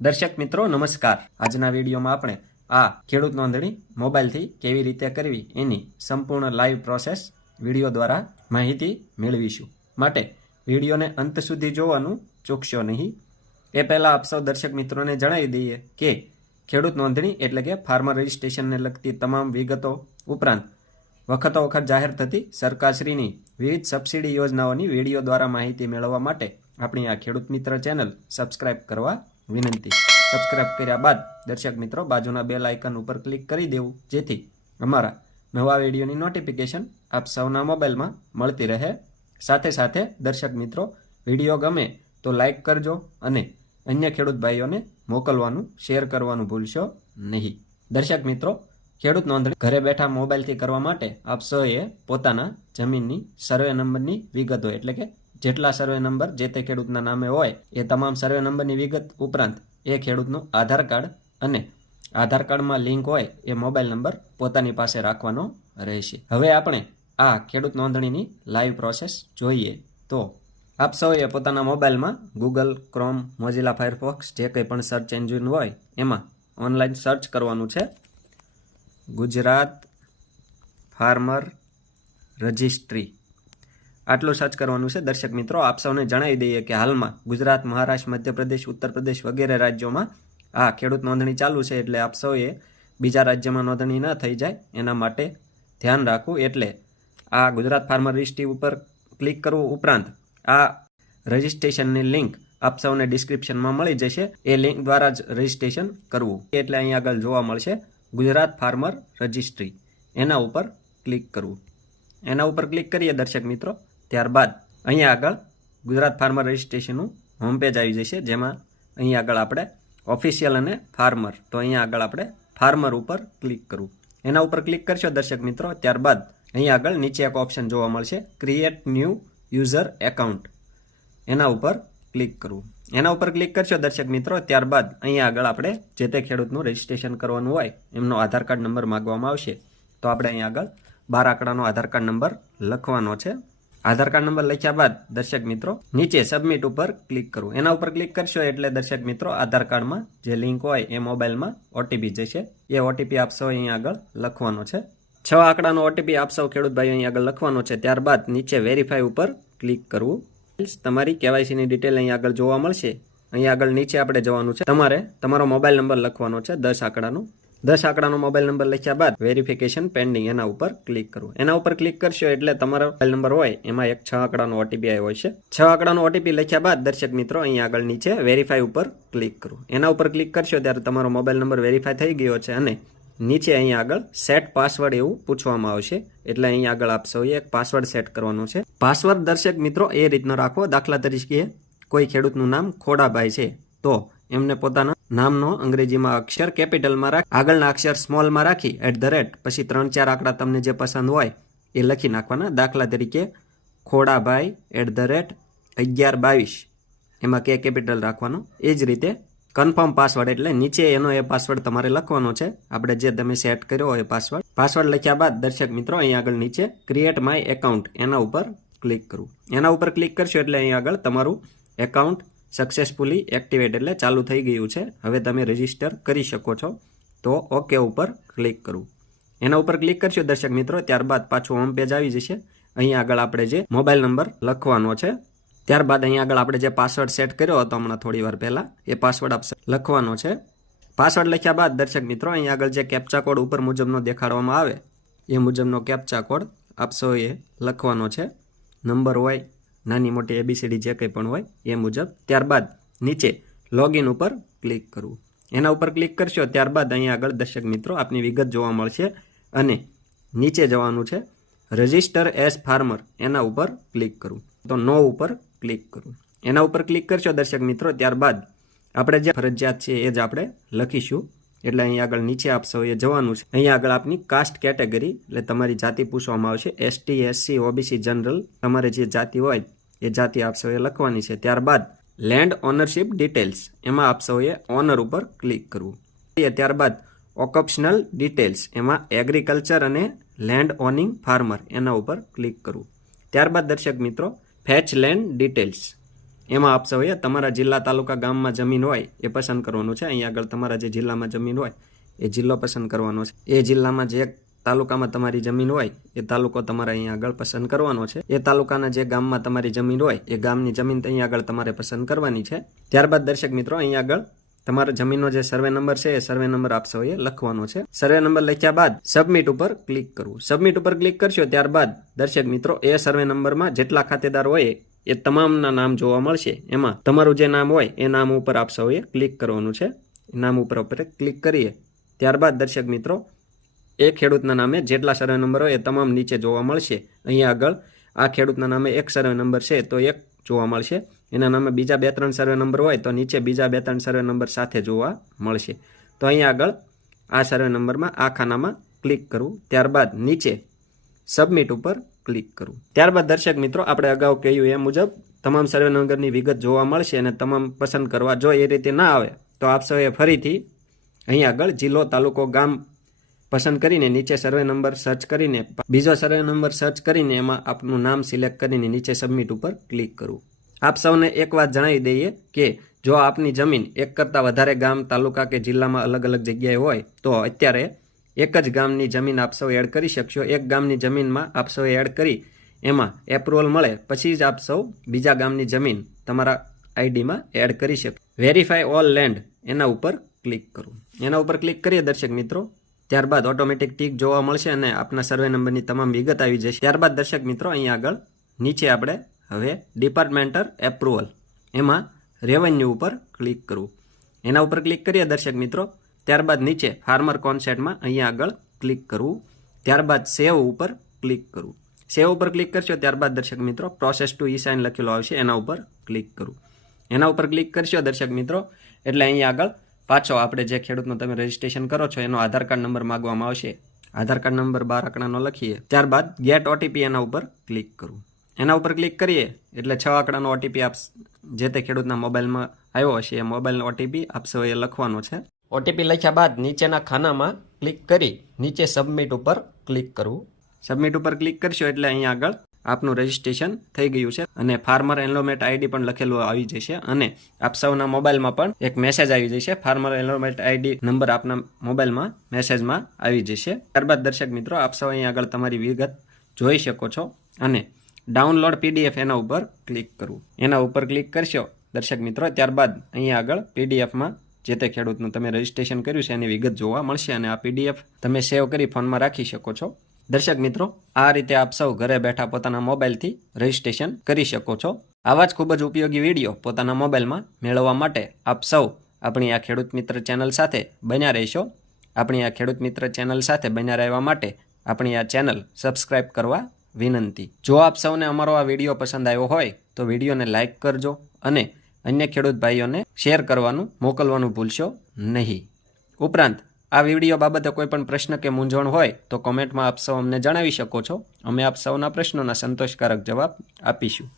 દર્શક મિત્રો, નમસ્કાર. આજના વિડીયોમાં આપણે આ ખેડૂત નોંધણી મોબાઈલથી કેવી રીતે કરવી એની સંપૂર્ણ લાઈવ પ્રોસેસ વીડિયો દ્વારા માહિતી મેળવીશું. માટે વિડીયોને અંત સુધી જોવાનું ચૂકશો નહીં. એ પહેલાં આપ સૌ દર્શક મિત્રોને જણાવી દઈએ કે ખેડૂત નોંધણી એટલે કે ફાર્મર રજિસ્ટ્રેશનને લગતી તમામ વિગતો ઉપરાંત વખતો વખત જાહેર થતી સરકારશ્રીની વિવિધ સબસિડી યોજનાઓની વીડિયો દ્વારા માહિતી મેળવવા માટે આપણી આ ખેડૂત મિત્ર ચેનલ સબસ્ક્રાઇબ કરવા વિનંતી. સબસ્ક્રાઇબ કર્યા બાદ દર્શક મિત્રો બાજુના બેલ આઇકન ઉપર ક્લિક કરી દેવું. જેથી અમારા નવા વિડીયોની નોટિફિકેશન આપ સૌના મોબાઈલમાં મળતી રહે. સાથે સાથે દર્શક મિત્રો, વીડિયો ગમે તો લાઇક કરજો અને અન્ય ખેડૂત ભાઈઓને મોકલવાનું, શેર કરવાનું ભૂલશો નહીં. દર્શક મિત્રો, ખેડૂત નોંધણી ઘરે બેઠા મોબાઈલથી કરવા માટે આપ સૌએ પોતાના જમીનની સર્વે નંબરની વિગતો એટલે કે જેટલા સર્વે નંબર જે તે ખેડૂતના નામે હોય, એ તમામ સર્વે નંબરની વિગત ઉપરાંત એ ખેડૂતનું આધાર કાર્ડ અને આધાર કાર્ડમાં લિંક હોય, એ મોબાઈલ નંબર પોતાની પાસે રાખવાનો રહેશે. હવે આપણે આ ખેડૂત નોંધણીની લાઈવ પ્રોસેસ જોઈએ. તો આપ સૌએ પોતાના મોબાઈલમાં ગૂગલ ક્રોમ મોઝિલા ફાયરફોક્સ જે કંઈ પણ સર્ચ એન્જિન હોય, એમાં ઓનલાઈન સર્ચ કરવાનું છે. ગુજરાત ફાર્મર રજિસ્ટ્રી આટલું સર્ચ કરવાનું છે. દર્શક મિત્રો, આપ સૌને જણાવી દઈએ કે હાલમાં ગુજરાત, મહારાષ્ટ્ર, મધ્યપ્રદેશ, ઉત્તર પ્રદેશ વગેરે રાજ્યોમાં આ ખેડૂત નોંધણી ચાલુ છે એટલે આપ સૌએ બીજા રાજ્યમાં નોંધણી ન થઈ જાય એના માટે ધ્યાન રાખવું. એટલે આ ગુજરાત ફાર્મર રજિસ્ટ્રી ઉપર ક્લિક કરવું ઉપરાંત આ રજિસ્ટ્રેશનની લિંક આપ સૌને ડિસ્ક્રિપ્શનમાં મળી જશે. એ લિંક દ્વારા જ રજિસ્ટ્રેશન કરવું. એટલે અહીં આગળ જોવા મળશે ગુજરાત ફાર્મર રજિસ્ટ્રી. એના ઉપર ક્લિક કરવું. એના ઉપર ક્લિક કરીએ દર્શક મિત્રો. ત્યારબાદ અહીંયા આગળ ગુજરાત ફાર્મર રજિસ્ટ્રેશનનું હોમ પેજ આવી જશે, જેમાં અહીં આગળ આપણે ઓફિશિયલ અને ફાર્મર તો અહીંયા આગળ આપણે ફાર્મર ઉપર ક્લિક કરવું. એના ઉપર ક્લિક કરશો દર્શક મિત્રો, ત્યારબાદ અહીંયા આગળ નીચે એક ઓપ્શન જોવા મળશે ક્રિએટ ન્યૂ યુઝર એકાઉન્ટ એના ઉપર ક્લિક કરવું. એના ઉપર ક્લિક કરશો દર્શક મિત્રો, ત્યારબાદ અહીંયા આગળ આપણે જે તે ખેડૂતનું રજિસ્ટ્રેશન કરવાનું હોય, એમનો આધાર કાર્ડ નંબર માગવામાં આવશે. તો આપણે અહીંયા આગળ બાર આંકડાનો આધાર કાર્ડ નંબર લખવાનો છે. આધાર કાર્ડ નંબર લખ્યા બાદ દર્શક મિત્રો નીચે સબમિટ ઉપર ક્લિક કરવું એના ઉપર ક્લિક કરશો એટલે દર્શક મિત્રો આધાર કાર્ડમાં જે લિંક હોય એ મોબાઈલમાં ઓટીપી જશે. એ ઓટીપી આપશો અહીંયા આગળ લખવાનો છે. છ આંકડાનો ઓટીપી આપશો ખેડૂત ભાઈ અહીં આગળ લખવાનો છે. ત્યારબાદ નીચે વેરીફાઈ ઉપર ક્લિક કરવું. તમારી કેવાયસીની ડિટેલ અહીં આગળ જોવા મળશે. અહીં આગળ નીચે આપણે જવાનું છે. તમારે તમારો મોબાઈલ નંબર લખવાનો છે દસ આંકડાનો. દસ આંકડાનો મોબાઈલ નંબર લખ્યા બાદ વેરિફિકેશન પેન્ડિંગ એના ઉપર ક્લિક કરવું. એના ઉપર ક્લિક કરશો એટલે તમારો મોબાઈલ નંબર હોય, એમાં એક છ આંકડાનો ઓટીપી આવ્યો છે. છ આંકડાનો ઓટીપી લખ્યા બાદ દર્શક મિત્રો અહીં આગળ નીચે વેરીફાઈ ઉપર ક્લિક કરો. એના ઉપર ક્લિક કરશો ત્યારે તમારો મોબાઈલ નંબર વેરીફાઈ થઈ ગયો છે અને નીચે અહીં આગળ સેટ પાસવર્ડ એવું પૂછવામાં આવશે. એટલે અહીં આગળ આપ સૌએ એક પાસવર્ડ સેટ કરવાનો છે. પાસવર્ડ દર્શક મિત્રો એ રીતનો રાખવો. દાખલા તરીકે કોઈ ખેડૂતનું નામ ખોડાભાઈ છે, તો એમને પોતાના નામનો અંગ્રેજીમાં અક્ષર કેપિટલમાં રાખ, આગળના અક્ષર સ્મોલમાં રાખી એટ ધ રેટ પછી ત્રણ ચાર આંકડા તમને જે પસંદ હોય, એ લખી નાખવાના. દાખલા તરીકે, ખોડાભાઈ એટ ધ રેટ અગિયાર બાવીસ એમાં કે કેપિટલ રાખવાનો. એ જ રીતે કન્ફર્મ પાસવર્ડ એટલે નીચે એનો એ પાસવર્ડ તમારે લખવાનો છે. આપણે જે તમે સેટ કર્યો હોય પાસવર્ડ પાસવર્ડ લખ્યા બાદ, દર્શક મિત્રો, અહીં આગળ નીચે ક્રિએટ માય એકાઉન્ટ એના ઉપર ક્લિક કરવું એના ઉપર ક્લિક કરશો એટલે અહીં આગળ તમારું એકાઉન્ટ સક્સેસફુલી એક્ટિવેટ એટલે ચાલુ થઈ ગયું છે. હવે તમે રજિસ્ટર કરી શકો છો. તો ઓકે ઉપર ક્લિક કરવું એના ઉપર ક્લિક કરશો દર્શક મિત્રો, ત્યારબાદ પાછું હોમ પેજ આવી જશે. અહીં આગળ આપણે જે મોબાઈલ નંબર લખવાનો છે, ત્યારબાદ અહીં આગળ આપણે જે પાસવર્ડ સેટ કર્યો હતો હમણાં થોડી વાર પહેલાં, એ પાસવર્ડ આપશે લખવાનો છે. પાસવર્ડ લખ્યા બાદ દર્શક મિત્રો અહીં આગળ જે કેપ્ચા કોડ ઉપર મુજબનો દેખાડવામાં આવે, એ મુજબનો કેપ્ચા કોડ આપશો એ લખવાનો છે. નંબર હોય નાની મોટી એબીસીડી જે કંઈ પણ હોય એ મુજબ ત્યારબાદ નીચે લોગિન ઉપર ક્લિક કરવું. એના ઉપર ક્લિક કરશો ત્યારબાદ અહીં આગળ દર્શક મિત્રો આપની વિગત જોવા મળશે અને નીચે જવાનું છે રજિસ્ટર એઝ ફાર્મર એના ઉપર ક્લિક કરવું. તો નો ઉપર ક્લિક કરવું. એના ઉપર ક્લિક કરશો દર્શક મિત્રો ત્યારબાદ આપણે જે ફરજિયાત છે એ જ આપણે લખીશું. એટલે અહીં આગળ નીચે આપશો એ જવાનું છે. અહીં આગળ આપની કાસ્ટ કેટેગરી એટલે તમારી જાતિ પૂછવામાં આવશે. એસટી એસસી ઓબીસી જનરલ તમારે જે જાતિ હોય એ જાતિ આપશો એ લખવાની છે. ત્યારબાદ લેન્ડ ઓનરશિપ ડિટેલ્સ એમાં આપ એ ઓનર ઉપર ક્લિક કરવું. ત્યારબાદ ઓકપ્શનલ ડિટેલ્સ એમાં એગ્રીકલ્ચર અને લેન્ડ ઓનિંગ ફાર્મર એના ઉપર ક્લિક કરવું. ત્યારબાદ, દર્શક મિત્રો ફેચ લેન્ડ ડિટેલ્સ એમાં આપ સૌએ તમારા જિલ્લા, તાલુકા, ગામમાં જમીન હોય, એ પસંદ કરવાનું છે. અહીંયા આગળ તમારા જે જિલ્લામાં જમીન હોય, એ જિલ્લો પસંદ કરવાનો છે. એ જિલ્લામાં જે તાલુકામાં તમારી જમીન હોય, એ તાલુકો તમારે અહીંયા આગળ પસંદ કરવાનો છે. એ તાલુકાના જે ગામમાં તમારી જમીન હોય, એ ગામની જમીન અહીંયા આગળ તમારે પસંદ કરવાની છે. ત્યારબાદ દર્શક મિત્રો, અહીંયા આગળ તમારા જમીનનો જે સર્વે નંબર છે, એ સર્વે નંબર આપશો એ લખવાનો છે. સર્વે નંબર લખ્યા બાદ સબમિટ ઉપર ક્લિક કરવું સબમિટ ઉપર ક્લિક કરશો, ત્યારબાદ દર્શક મિત્રો, એ સર્વે નંબરમાં જેટલા ખાતેદાર હોય, એ તમામના નામ જોવા મળશે. એમાં તમારું જે નામ હોય, એ નામ ઉપર આપશો એ ક્લિક કરવાનું છે. નામ ઉપર ઉપર ક્લિક કરીએ. ત્યારબાદ દર્શક મિત્રો એ ખેડૂતના નામે જેટલા સર્વે નંબર હોય એ તમામ નીચે જોવા મળશે. અહીંયા આગળ આ ખેડૂતના નામે એક સર્વે નંબર છે, તો એક જોવા મળશે. એના નામે બીજા બે ત્રણ સર્વે નંબર હોય તો નીચે બીજા બે ત્રણ સર્વે નંબર સાથે જોવા મળશે. તો અહીંયા આગળ આ સર્વે નંબરમાં આ ખાનામાં ક્લિક કરવું ત્યારબાદ નીચે સબમિટ ઉપર ક્લિક કરવું ત્યારબાદ દર્શક મિત્રો, આપણે અગાઉ કહ્યું એ મુજબ તમામ સર્વે નંબરની વિગત જોવા મળશે અને તમામ પસંદ કરવા જો એ રીતે ના આવે, તો આપ સૌએ ફરીથી અહીં આગળ જિલ્લો, તાલુકો, ગામ પસંદ કરીને નીચે સર્વે નંબર સર્ચ કરીને બીજો સર્વે નંબર સર્ચ કરીને એમાં આપનું નામ સિલેક્ટ કરીને નીચે સબમિટ ઉપર ક્લિક કરવું આપ સૌને એક વાત જણાવી દઈએ કે જો આપની જમીન એક કરતાં વધારે ગામ, તાલુકા કે જિલ્લામાં અલગ અલગ જગ્યાએ હોય, તો અત્યારે એક જ ગામની જમીન આપ સૌ એડ કરી શકશો. એક ગામની જમીનમાં આપ સૌ એડ કરી એમાં એપ્રુવલ મળે, પછી જ આપ સૌ બીજા ગામની જમીન તમારા આઈડીમાં એડ કરી શકો. વેરીફાઈ ઓલ લેન્ડ એના ઉપર ક્લિક કરો. એના ઉપર ક્લિક કરીએ દર્શક મિત્રો ત્યારબાદ ઓટોમેટિક ટીક જોવા મળશે અને આપના સર્વે નંબરની તમામ વિગત આવી જશે. ત્યારબાદ દર્શક મિત્રો, અહીં આગળ નીચે આપણે હવે ડિપાર્ટમેન્ટર એપ્રુવલ એમાં રેવન્યુ ઉપર ક્લિક કરવું. એના ઉપર ક્લિક કરીએ દર્શક મિત્રો, ત્યારબાદ નીચે ફાર્મર કોન્સેપ્ટમાં અહીંયા આગળ ક્લિક કરવું. ત્યારબાદ સેવ ઉપર ક્લિક કરવું. સેવ ઉપર ક્લિક કરશો, ત્યારબાદ દર્શક મિત્રો પ્રોસેસ ટુ ઈ સાઇન લખેલો આવશે, એના ઉપર ક્લિક કરવું. એના ઉપર ક્લિક કરશો દર્શક મિત્રો, એટલે અહીંયા આગળ પાછો આપણે જે ખેડૂતનું તમે રજીસ્ટ્રેશન કરો છો, એનો આધાર કાર્ડ નંબર માગવામાં આવશે. આધાર કાર્ડ નંબર બાર આંકડાનો લખીએ. ત્યારબાદ ગેટ ઓટીપી એના ઉપર ક્લિક કરવું એના ઉપર ક્લિક કરીએ, એટલે છ આંકડાનો ઓટીપી આપ જે તે ખેડૂતના મોબાઈલમાં આવ્યો હશે, એ મોબાઈલનો ઓટીપી આપ સૌએ લખવાનો છે. ઓટીપી લખ્યા બાદ નીચેના ખાનામાં ક્લિક કરી નીચે સબમિટ ઉપર ક્લિક કરવું સબમિટ ઉપર ક્લિક કરશો, એટલે અહીંયા આગળ આપનું રજીસ્ટ્રેશન થઈ ગયું છે. અને ફાર્મર એનરોમેન્ટ આઈડી પણ લખેલું આવી જશે. અને આપ સૌના મોબાઈલમાં પણ એક મેસેજ આવી જશે. ફાર્મર એનરોમેન્ટ આઈડી નંબર આપના મોબાઈલમાં મેસેજમાં આવી જશે. ત્યારબાદ દર્શક મિત્રો, આપ સૌ અહીંયા આગળ તમારી વિગત જોઈ શકો છો. અને ડાઉનલોડ પીડીએફ એના ઉપર ક્લિક કરવું. એના ઉપર ક્લિક કરશો દર્શક મિત્રો, ત્યારબાદ અહીંયા આગળ પીડીએફમાં જે તે ખેડૂતનું તમે રજીસ્ટ્રેશન કર્યું છે, એની વિગત જોવા મળશે અને આ પીડીએફ તમે સેવ કરી ફોનમાં રાખી શકો છો. દર્શક મિત્રો, આ રીતે આપ સૌ ઘરે બેઠા પોતાના મોબાઈલથી રજીસ્ટ્રેશન કરી શકો છો. આવા જ ખૂબ જ ઉપયોગી વીડિયો પોતાના મોબાઈલમાં મેળવવા માટે આપ સૌ આપણી આ ખેડૂત મિત્ર ચેનલ સાથે બન્યા રહેશો. આપણી આ ખેડૂત મિત્ર ચેનલ સાથે બન્યા રહેવા માટે આપણી આ ચેનલ સબસ્ક્રાઇબ કરવા વિનંતી. જો આપ સૌને અમારો આ વીડિયો પસંદ આવ્યો હોય, તો વિડીયોને લાઇક કરજો અને અન્ય ખેડૂત ભાઈઓને શેર કરવાનું મોકલવાનું ભૂલશો નહીં. ઉપરાંત આ વીડિયો બાબતે કોઈ પણ પ્રશ્ન કે મૂંઝવણ હોય તો કોમેન્ટમાં આપ સૌ અમને જણાવી શકો છો. અમે આપ સૌના પ્રશ્નોના સંતોષકારક જવાબ આપીશું.